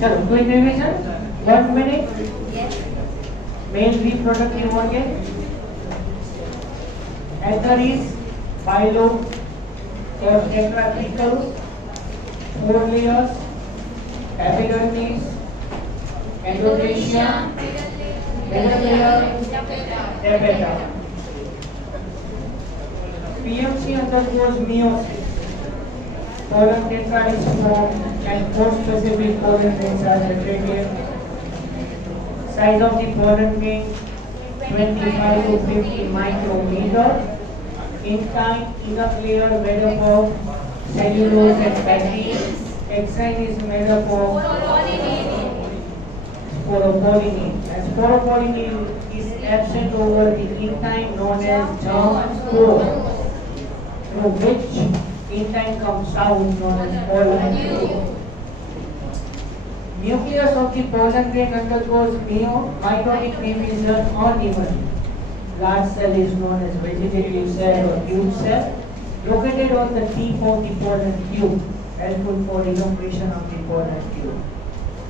चलो quick revision. 1 minute. Yes. Main reproductive organ. Ether is philo or tetrathecal. 4 layers. Epidermis, endothelium, middle layer, tapetum. PMC undergoes meiosis. Pollen tetrad is formed and 4 specific pollen grains are generated. Size of the pollen grain 25 to 50 micrometer. In time, inner layer made up of cellulose and pectin. Exine is made up of sporopollenin. And sporopollenin is absent over the intine known as germ spore, through which intine comes out known as pollen tube. Nucleus of the pollen grain undergoes mitotic division unevenly. Large cell is known as vegetative cell or tube cell, located on the tip of the pollen tube, helpful for elongation of the pollen tube.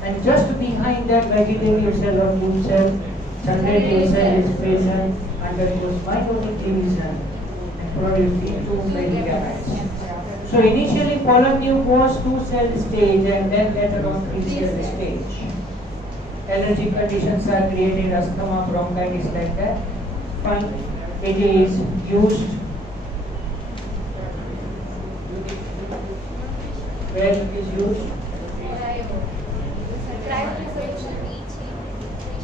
And just behind that vegetative cell or tube cell, generative cell is present, undergoes mitotic division and produces two megacytes. So initially pollen tube was 2-cell stage and then later on 3-cell stage. Allergic conditions are created, asthma, bronchitis like that. Fine. It is used where it is used.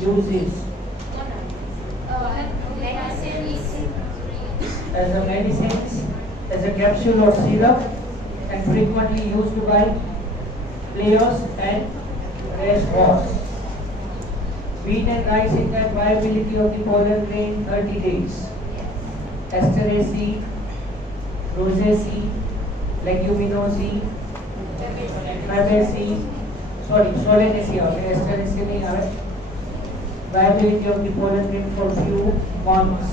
Uses as a medicines, as a capsule or syrup, and frequently used by players and race horse. Wheat and rice indicate viability of the pollen grain 30 days. Asteraceae, Rosaceae, Leguminosae, Fabaceae, Solanaceae, Asteraceae नहीं आवे. Viability of the pollen grain for few months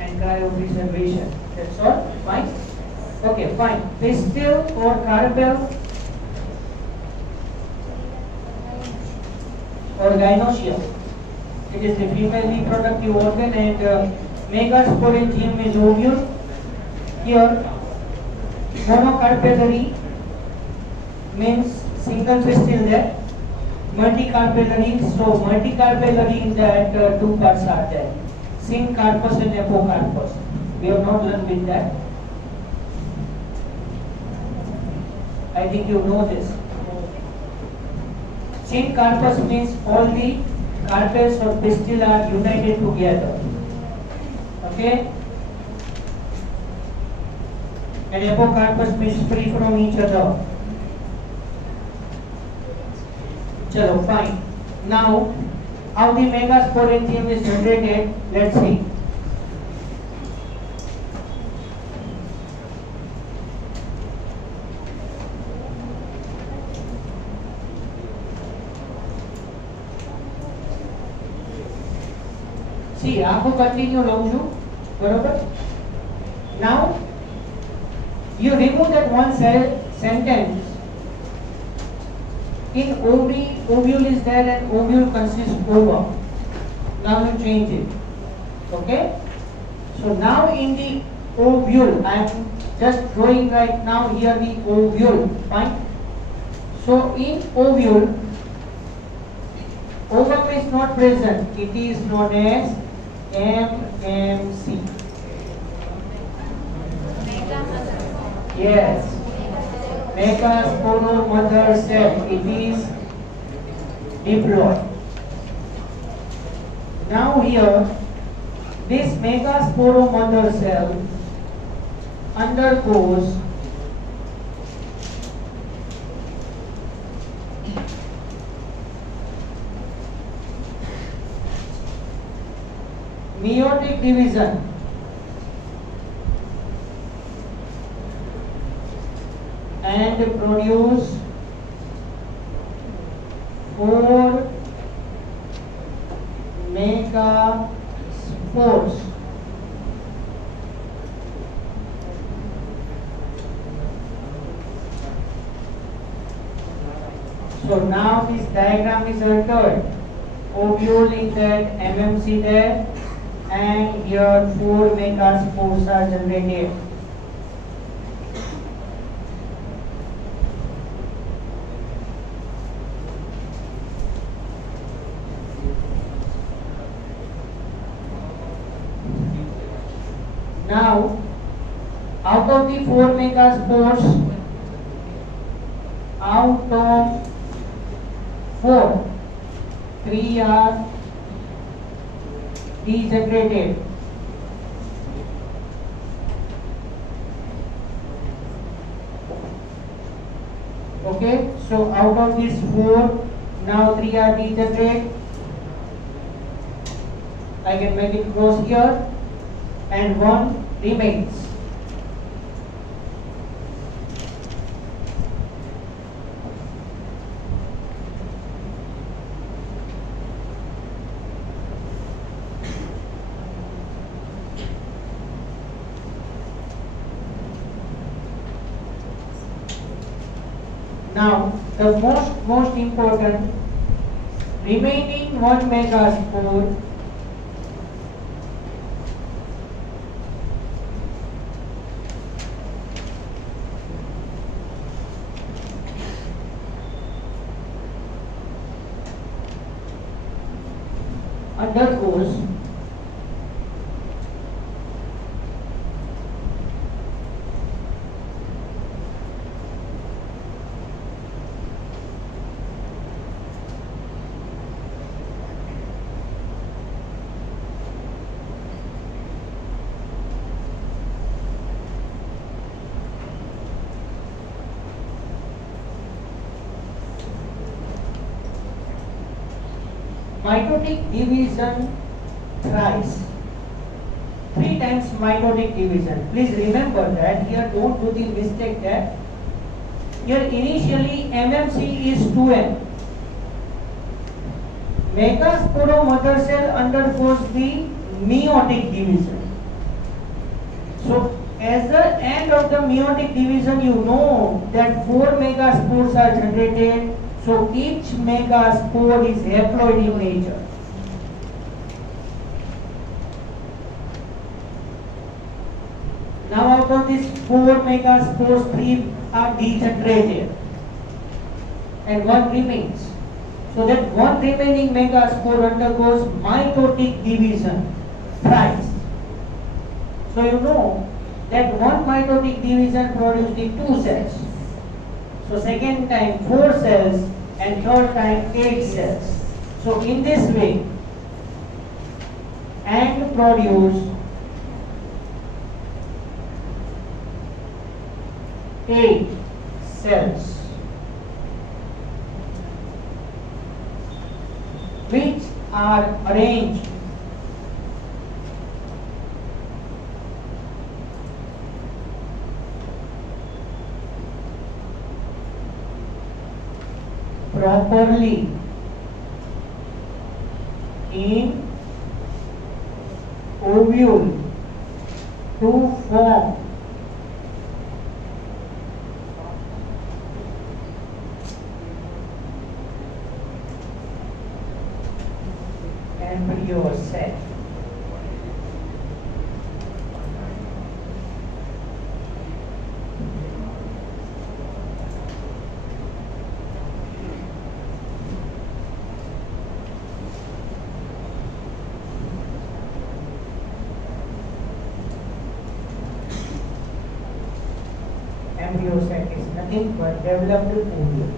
and cryopreservation. That's all. Fine. Okay, fine. Pistil or carpel or gynoecium. It is the female reproductive organ and megasporangium is ovule. Here, monocarpellary means single pistil there. Multicarpellary, so multicarpellary in that two parts are there. Syncarpus and apocarpus. We have not learned with that. I think you know this. Syncarpus means all the carpels or pistil are united together. Okay? And apocarpus means free from each other. Chalo, fine. Now, how the megasporangium is generated, let's see. See, આખું continue લઉં છું, બરોબર? Now, you remove that one sentence. In ovule is there and ovule consists ova. Now you change it. Okay? So now in the ovule, I am just drawing right now here the ovule. Fine? So in ovule, ovum is not present. It is known as MMC. Yes. Megasporo mother cell. It is diploid. Now here, this megasporo mother cell undergoes meiotic division. And produce 4 megaspores. So now this diagram is altered. Ovule in that, MMC there, and here 4 megaspores are generated. Now, out of the 4 megaspores, out of 4, 3 are degenerated. Okay, so out of these 4, now 3 are degenerate. I can make it close here, and 1 remains. Now, the most important remaining 1 megaspore undergoes mitotic division thrice. 3 times mitotic division. Please remember that here, don't do the mistake that here initially MMC is 2M. Megaspore mother cell undergoes the meiotic division. So as the end of the meiotic division, you know that 4 megaspores are generated. So each megaspore is haploid in nature. Now out of these 4 megaspores, 3 are degenerated and 1 remains. So that 1 remaining megaspore undergoes mitotic division thrice. So you know that 1 mitotic division produces the 2 cells. So second time 4 cells and third time 8 cells. So in this way, and produce 8 cells, which are arranged properly in ovule to form embryo cell. Embryo sac is nothing but developed ovule.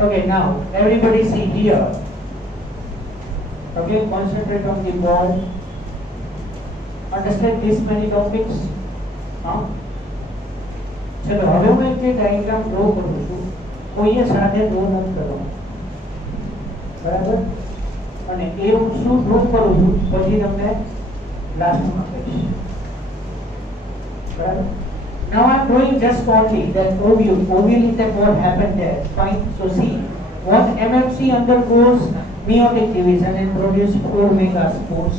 Okay, now everybody see here. Okay, concentrate on the ball. Understand this many topics? Huh? चलो હવે હું એક diagram draw કરું છું, કોઈએ સાથે draw નથી કરવાનો, બરાબર? અને એ હું શું ડ્રો કરું છું પછી તમને લાસ્ટમાં કહીશ, બરાબર? Now I'm drawing just only that ovule. Ovule is that what happened there. Fine. So see, what MMC undergoes meiotic division and produce 4 megaspores.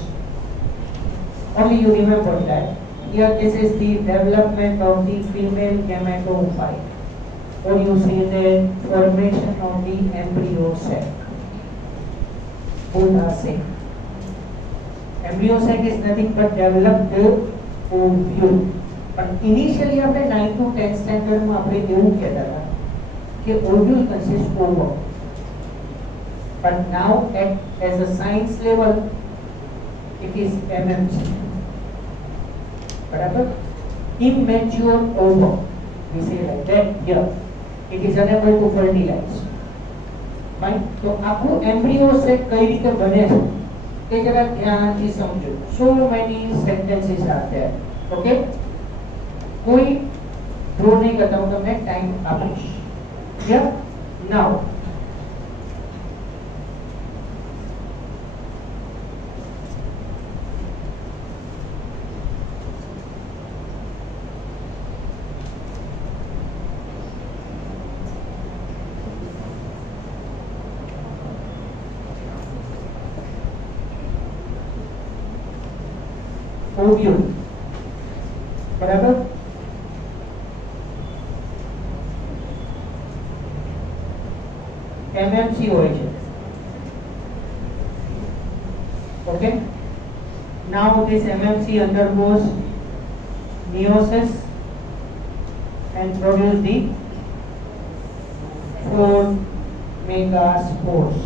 Only you remember that. Here this is the development of the female gametophyte, or you say the formation of the embryo sac. Both are same. Embryo sac is nothing but developed ovule. But initially આપણે 9 to 10 standard માં આપણે એવું કહેતા હતા કે ovule consists over. But now as a science level it is MMC. बराबर? Immature ovum. We say like that here. It is unable to fertilize. Fine. तो આખું embryo sac કઈ રીતે બને છે તે જરા ધ્યાનથી સમજો. So many sentences are there. Okay? कोई ड्रो नहीं करता हूं, तो मैं टाइम आपीश. Here now ovule, बराबर? MMC હોય છે. Okay? Now this MMC undergoes meiosis and produce the 4 megaspores.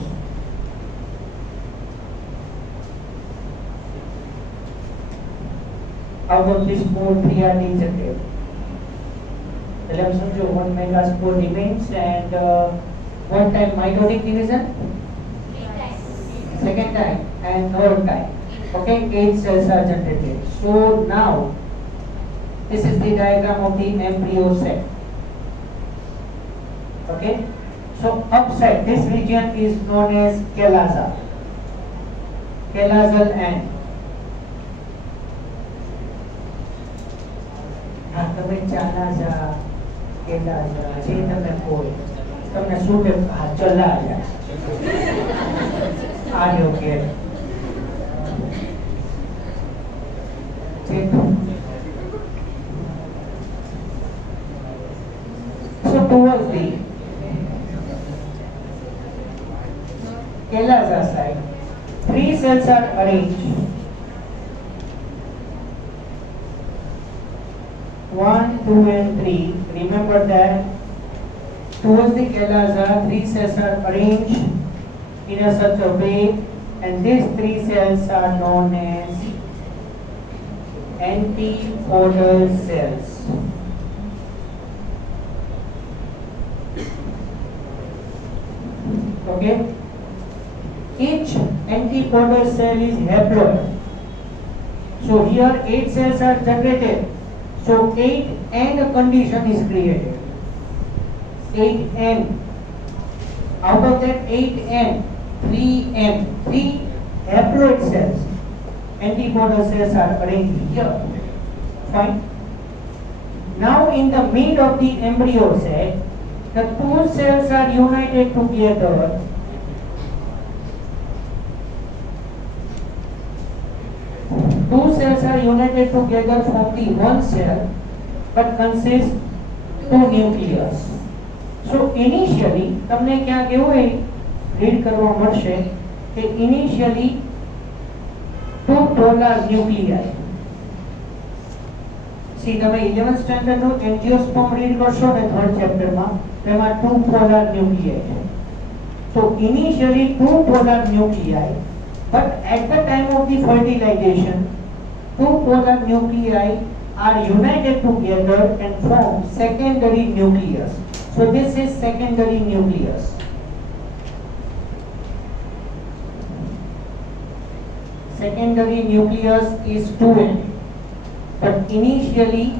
Out of this 4, 3 are degenerated. Let us assume 1 megaspore remains, and one time mitotic division, second time, and third time. Okay, 8 cells are generated. So now this is the diagram of the embryo sac. Okay, so upside this region is known as chalaza, chalazal end. તમે ચાલાજા કેલાજા જે તમે કોઈ તમને શું કે ચલાજા આ યોગ્ય ठीक. So towards the chalaza side, 3 cells are arranged. 1, 2 and 3. Remember that towards the chalaza 3 cells are arranged in a such a way, and these 3 cells are known as antipodal cells. Okay, each antipodal cell is haploid. So here 8 cells are generated. So 8 and a condition is created. 8n. Out of that 8n, 3n, 3 haploid cells, antipodal cells are arranged here. Fine. Now in the mid of the embryo sac, the 2 cells are united together. Two cells are united together from the one cell, but consist 2 nucleus. So initially, તમને ક્યાંક એવું read કરવા મળશે કે initially 2 polar nuclei. See, તમે 11th standard નો angiosperm read કરશો ને 3rd chapter માં, તેમાં 2 polar nuclei છે. So initially 2 polar nuclei, but at the time of the fertilization 2 polar nuclei are united together and form secondary nucleus. So this is secondary nucleus. secondary nucleus is 2n, but initially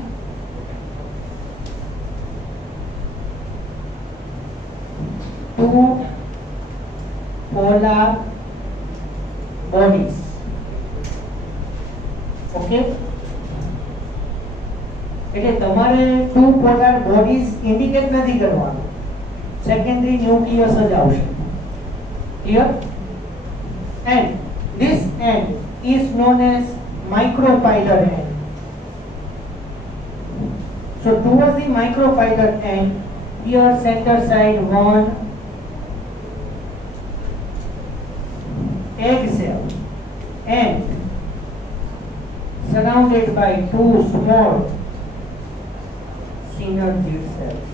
two polar bodies. Okay, એટલે તમારે two polar bodies indicate નથી કરવાનું, secondary nucleus જ આવશે. Clear? And this end is known as micropylar end. So towards the micropylar end, here center side one egg cell and surrounded by two small synergid cells.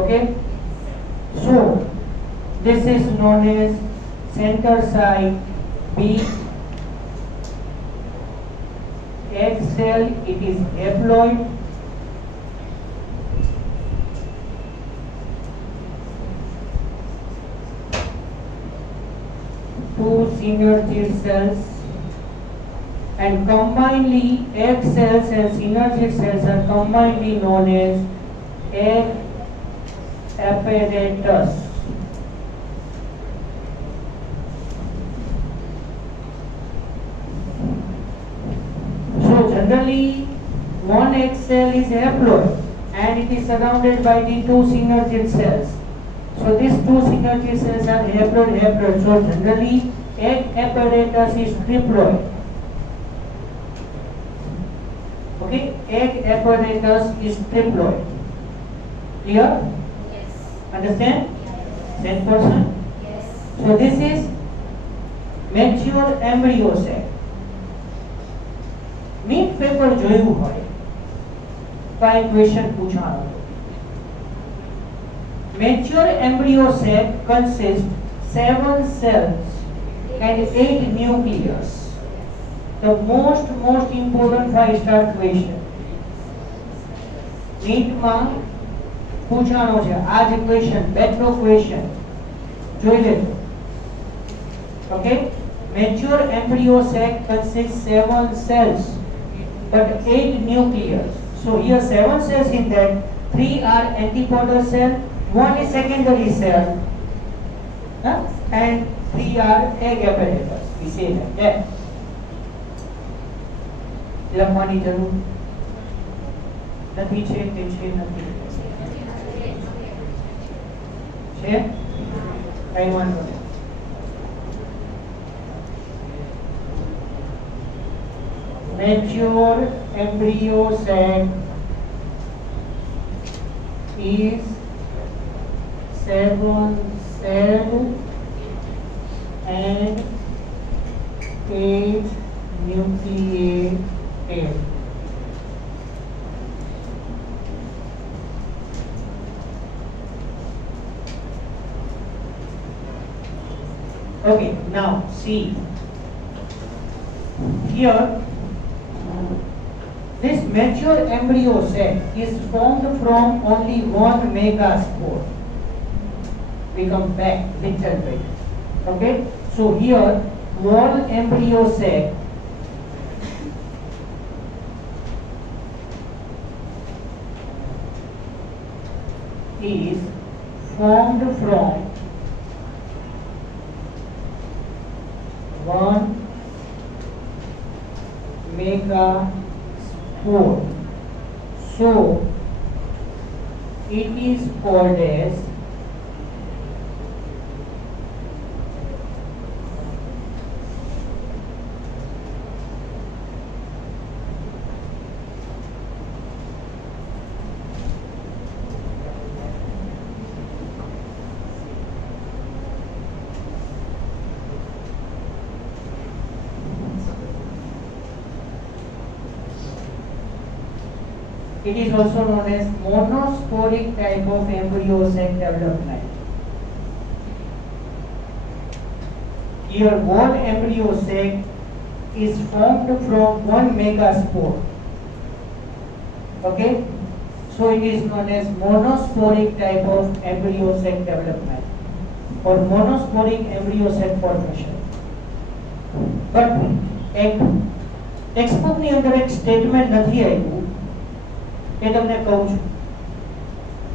Okay, so this is known as center side B egg cell. It is haploid. Two synergid cells, and combinedly egg cells and synergid cells are combinedly known as egg apparatus. So generally one egg cell is haploid and it is surrounded by the two synergid cells. So these two synergid cells are haploid. So generally egg apparatus is triploid. Okay, egg apparatus is triploid. Clear? Yes. Understand? Yes. 10%? Yes. So this is mature embryo sac. NEET paper જોયું હોય તો આ question પૂછવાનો. Mature embryo sac consists 7 cells and 8 nucleus. The most important 5-star question. NEET માં પૂછવાનો છે આ જ ક્વેશ્ચન, બેટનો ક્વેશ્ચન જોઈ લેજો. Okay, mature embryo sac consists 7 cells but 8 nucleus. So here 7 cells in that, 3 are antipodal cell, 1 is secondary cell, and 3 are egg apparatus. We say that. Yeah. લખવાની જરૂર નથી છે કે છે નથી છે કઈ વાંધો નહીં. Mature embryo sac is 7 cell and 8 nucleated. Okay, now see here. This mature embryo sac is formed from only one megaspore. We come back little bit. Okay, so here whole embryo sac is formed from one megaspore. So it is called as it is also known as monosporic type of embryo sac development. Here one embryo sac is formed from one megaspore. Okay, so it is known as monosporic type of embryo sac development. or monosporic embryo set formation. But એક textbook ની અંદર એક statement નથી આવ્યું એ તમને કહું છું.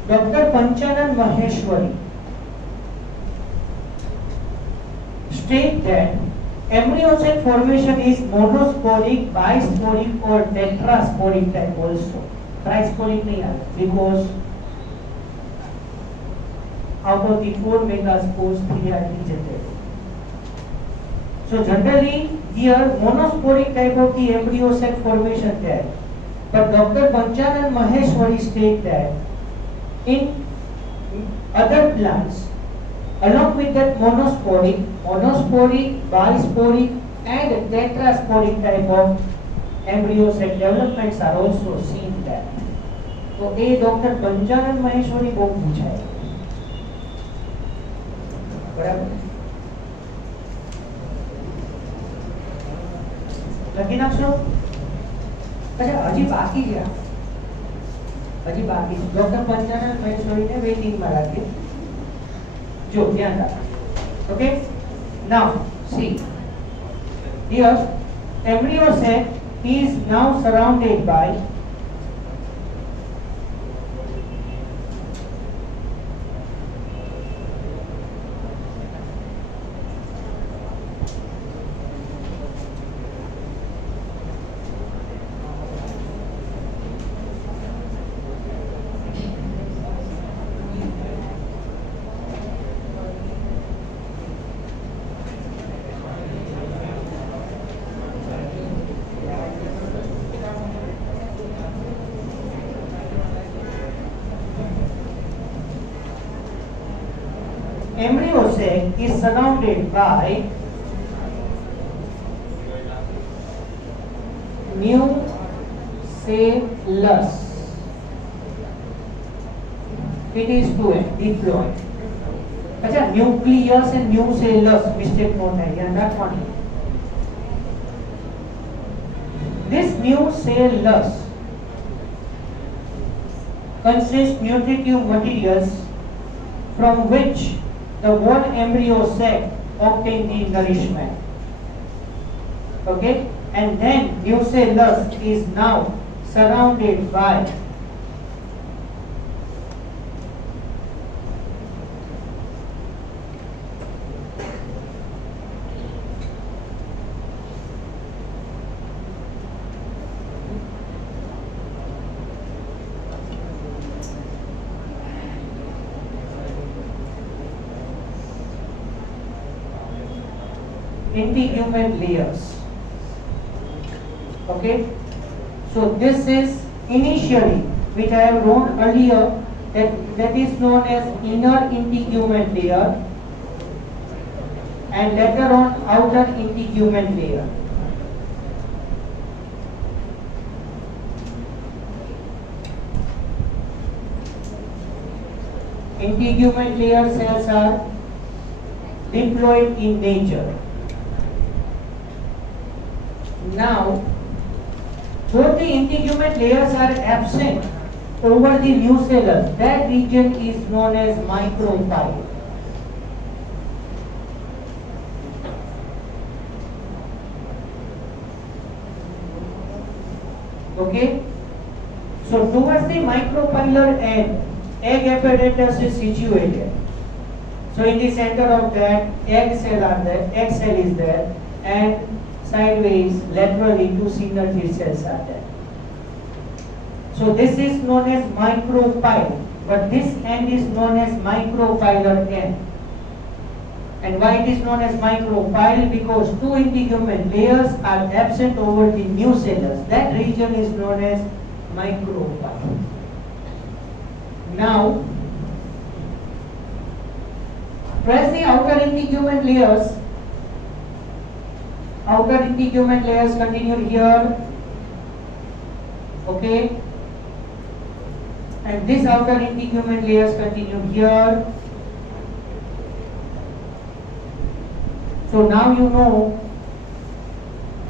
Doctor Panchanan Maheshwari state that embryo set formation is monosporic, bisporic or tetrasporic type also. Trisporic nahi aata because out of the 4 megaspores 3 are rejected. So generally here monosporic type of the embryo set formation there. But Dr. Panchanan Maheshwari state that in other plants along with that monosporic, bisporic and tetrasporic type of embryo set developments are also seen there. So a Dr. Panchanan Maheshwari બહુ પૂછાય. બરાબર લખી નાખશો. અચ્છા હજી બાકી છે, હજી બાકી છે. ડોક્ટર પંચાનન મહેશ્વરીને વેઇટિંગમાં રાખીએ. જો ધ્યાન રાખો. Okay, now C here embryo set is now surrounded by embryo sac is surrounded by nucellus. It is diploid. अच्छा nucleus and nucellus mistake not है, याद रखना. This nucellus consists nutritive materials from which the whole embryo sac obtain the nourishment. Okay, and then nucellus is now surrounded by integument layers. Okay, so this is initially, which I have wrote earlier, that is known as inner integument layer, and later on outer integument layer. Integument layer cells are diploid in nature. Now, both the integument layers are absent over the nucellus. That region is known as micropyle. Okay, so towards the micropylar end, egg apparatus is situated. So in the center of that, egg cell is there, and sideways, laterally, 2 synergy cells are there. So this is known as micropyle, but this end is known as micropylar end. And why it is known as micropyle? Because 2 integument layers are absent over the nucellus. That region is known as micropyle. Now, press the outer integument layers. Outer integument layers continue here. Okay, and this outer integument layers continue here. So now you know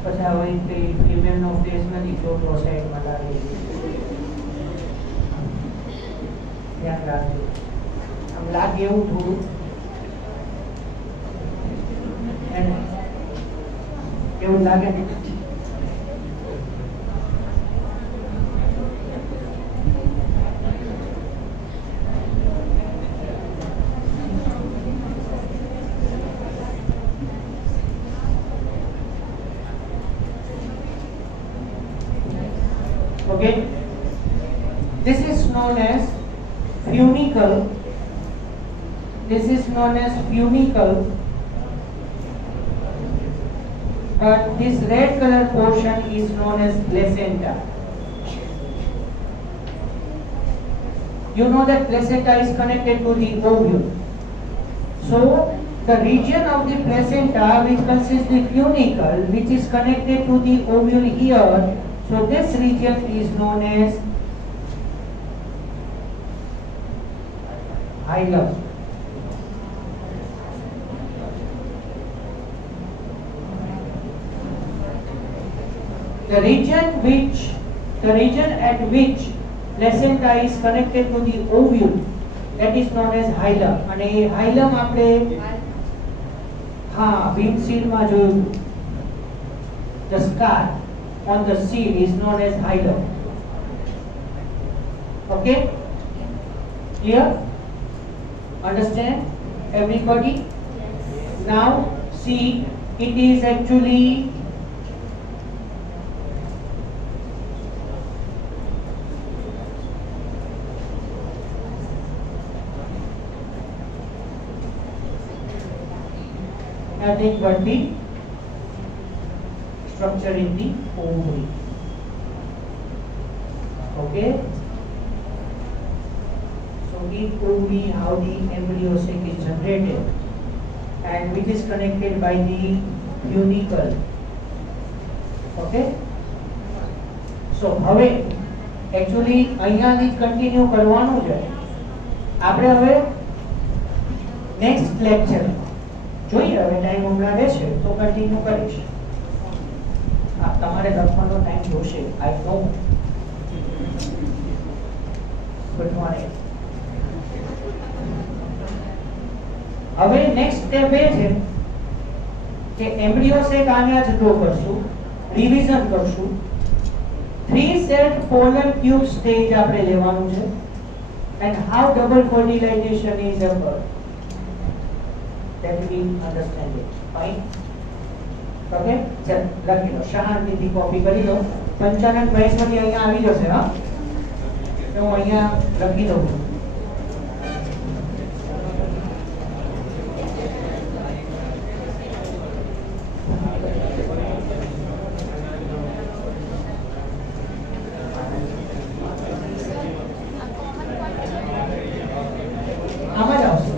પછી હવે તે female નો face નથી છોકરો side માં લાગે ધ્યાન રાખજો આમ લાગે એવું થોડું એવું લાગે ને? Okay, this is known as funicle. This is known as funicle. But this red color portion is known as placenta. You know that placenta is connected to the ovule. So the region of the placenta which consists the funicle, which is connected to the ovule here, so this region is known as hilum. The region at which placenta is connected to the ovule, that is known as hilum. અને એ hilum આપણે bean seed માં જોયું. The scar on the seed is known as hilum. Okay, clear? Understand everybody? Now see, it is actually nothing but the structure in the ovary. Okay, so in ovary how the embryo sac is generated and which is connected by the funicle. Okay, so હવે actually અહીંયાથી continue કરવાનું છે. આપણે હવે next lecture જોઈએ, હવે time હમણાં રહેશે તો કન્ટિન્યુ કરીશ. તમારે લખવાનો ટાઈમ જોશે, આઈ નો. Good morning. હવે નેક્સ્ટ સ્ટેપ એ છે કે એમ્બ્રિયો સેક આને જ ડ્રો કરશું, રિવિઝન કરશું. 3 સેટ પોલર ટ્યુબ સ્ટેજ આપણે લેવાનું છે and how double fertilization is occurred. That we understand it. Fine. Okay, ચલ લખી લો, શાંતિથી કોપી કરી લો. પંચાનન મહેશ્વરી અહીંયા આવી જશે. હા, હું અહીંયા લખી દઉં છું. આમાં જ આવશે.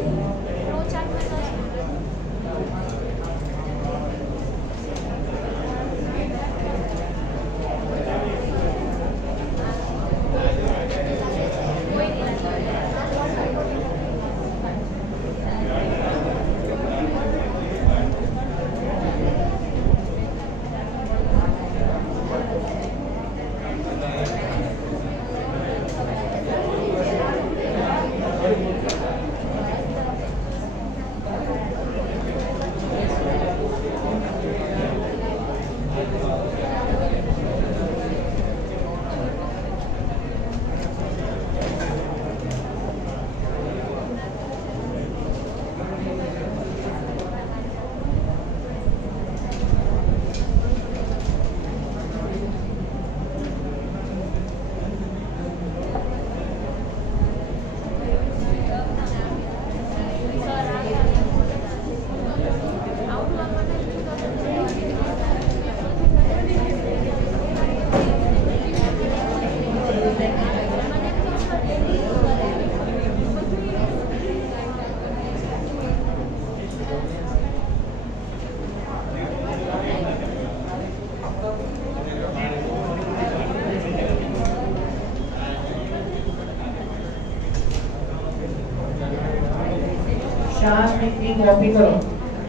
शांति कॉपी करो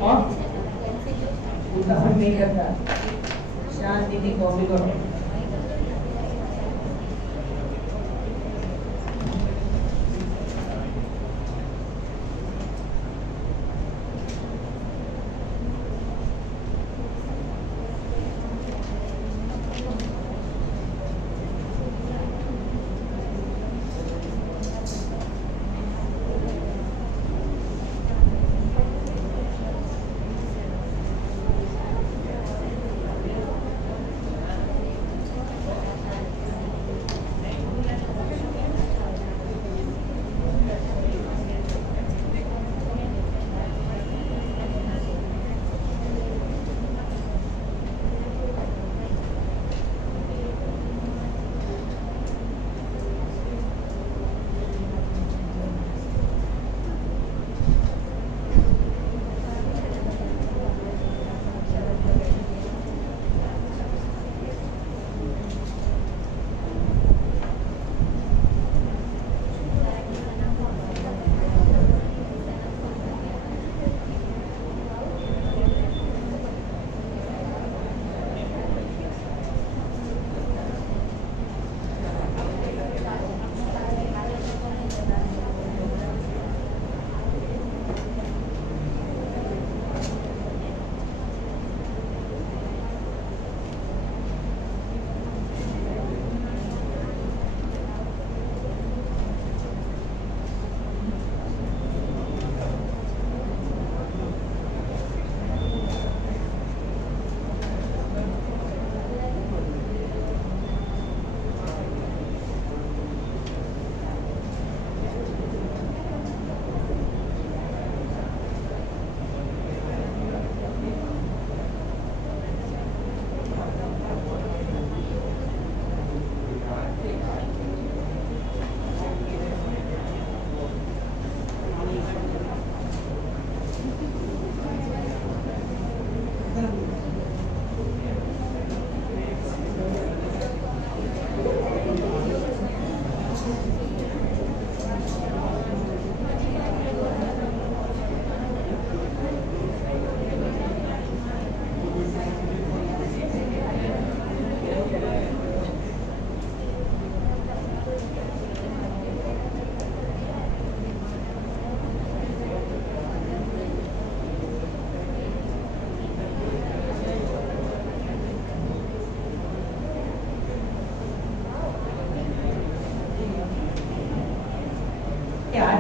और उतावल नहीं करता, शांति की कॉपी करो.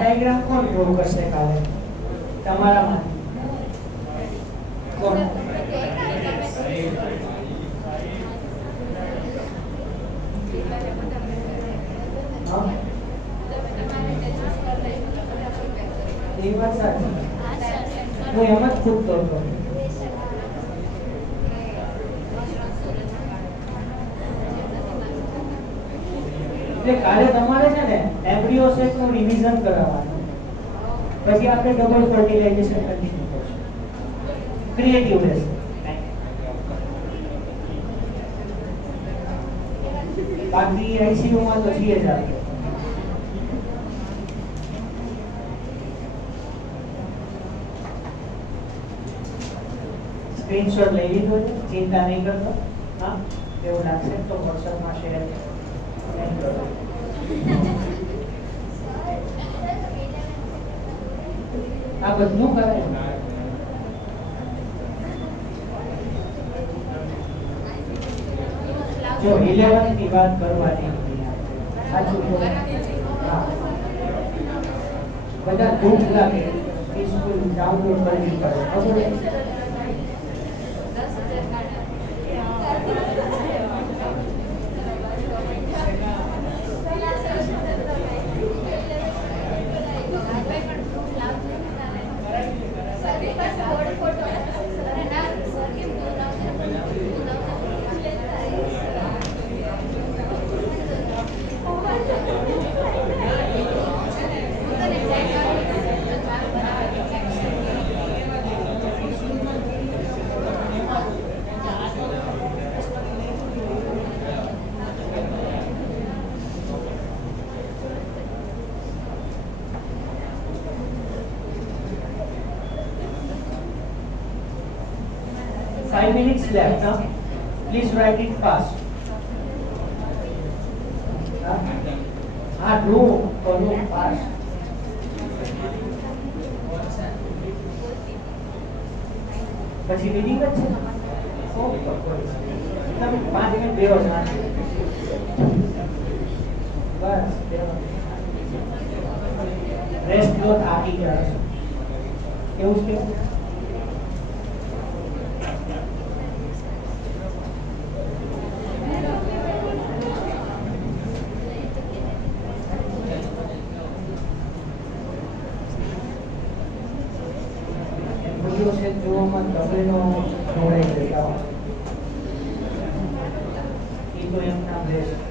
ડાયાગ્રામ કોણ ડ્રો કરશે કાલે તમારામાંથી કોણ? એ વાત સાચી, હું એમ જ પૂછતો હતો. એટલે કાલે તમારે છે ને એમ્બ્રિયો સેટ નું રિવિઝન કરાવવાનું, પછી આપણે ડબલ ફર્ટિલાઇઝેશન કન્ટિન્યુ કરશું. ક્રિએટિવ રહેશે. બાકી આઈસીયુ માં તો છીએ જ આપણે. સ્ક્રીનશોટ લઈ લીધો છે, ચિંતા નહીં કરતો. હા, એવું લાગશે તો WhatsApp માં શેર કરો. આ બધું કરાય. જો 11 ની વાત કરવાની સાચું તો બધા દુઃખ લાગે સ્કૂલ ડાઉનલોડ કરવી પડે, ખબર? Minutes left, huh? Please write it fast. Do fast. પછી રીડિંગ જ છે. તમે 5 મિનિટ બેહો છો. બસ રેસ્ટ લો, થાકી ગયા છો. કેવું છે? જોવામાં તબેલો જોડાઈ જતા એ તો એમના બેસ્ટ.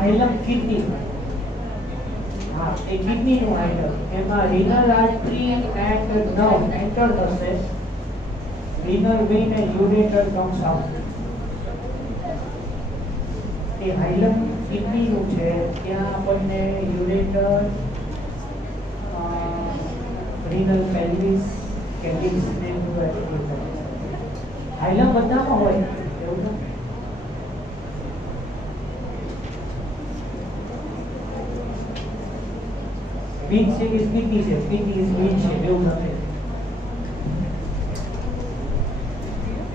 હાઇલમ કિડની, હા એ કિડની નું હાઇલમ, એમાં renal artery and nerve enter થશે, renal vein and ureter comes out. એ હાઇલમ કિડની નું છે, ત્યાં આપણને યુરેટર, રીનલ પેલ્વિસ, કેડિક્સ ને બધું એક્ટિવ થાય. હાઇલમ બધામાં હોય એવું નથી. Bean shape is kidney shape, kidney is bean shape, એવું નથી.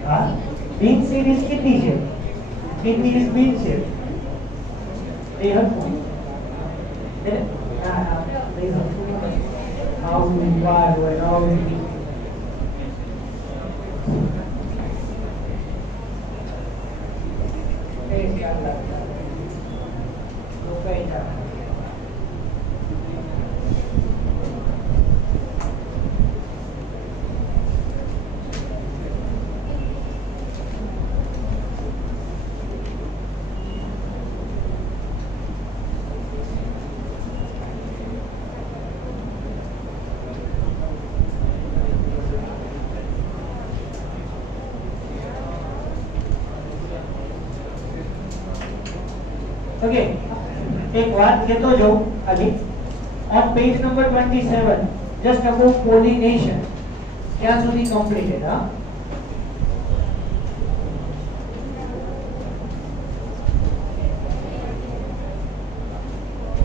હા, bean shape is kidney shape, kidney is bean shape. એ હરખું. હા, એ હરખું. આવું વાર હોય, આવું. એ ખ્યાલ રાખતા. લોકાઈ જાય. ઓકે, એક વાત કહેતો જાઉં. આજે On page number 27, just above pollination, क्या સુધી completed, huh?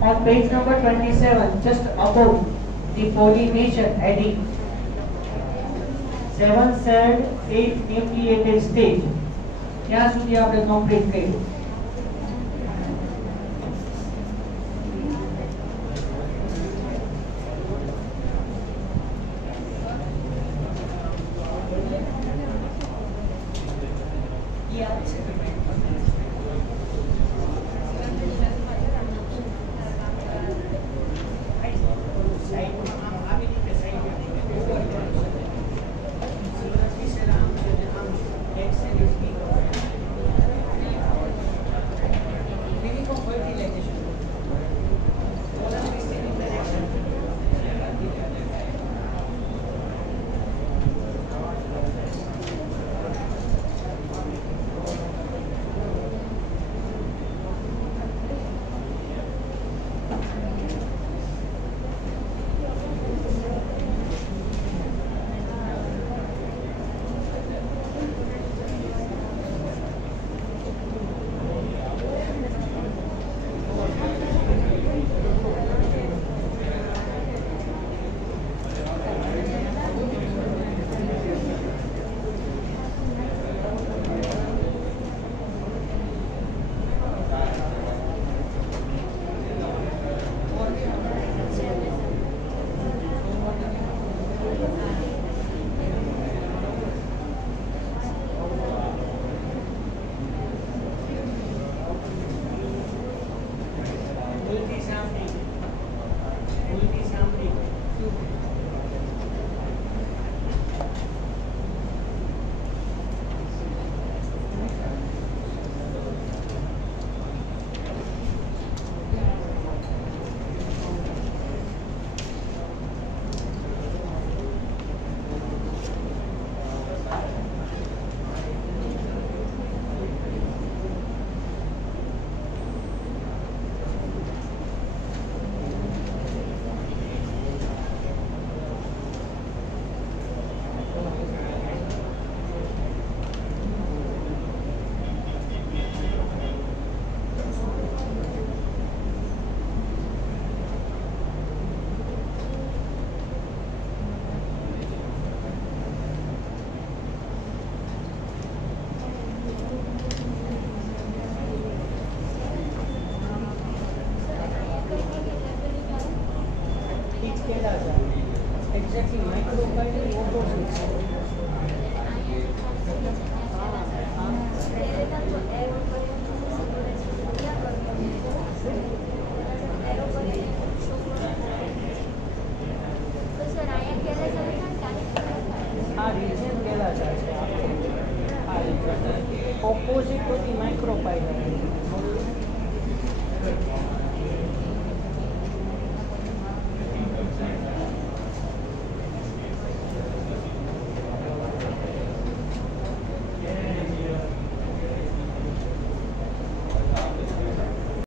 On page number 27, just above the pollination heading, 7 celled 8 nucleated stage, क्या સુધી આપણે complete કર્યું? Exactly, microbial opposites.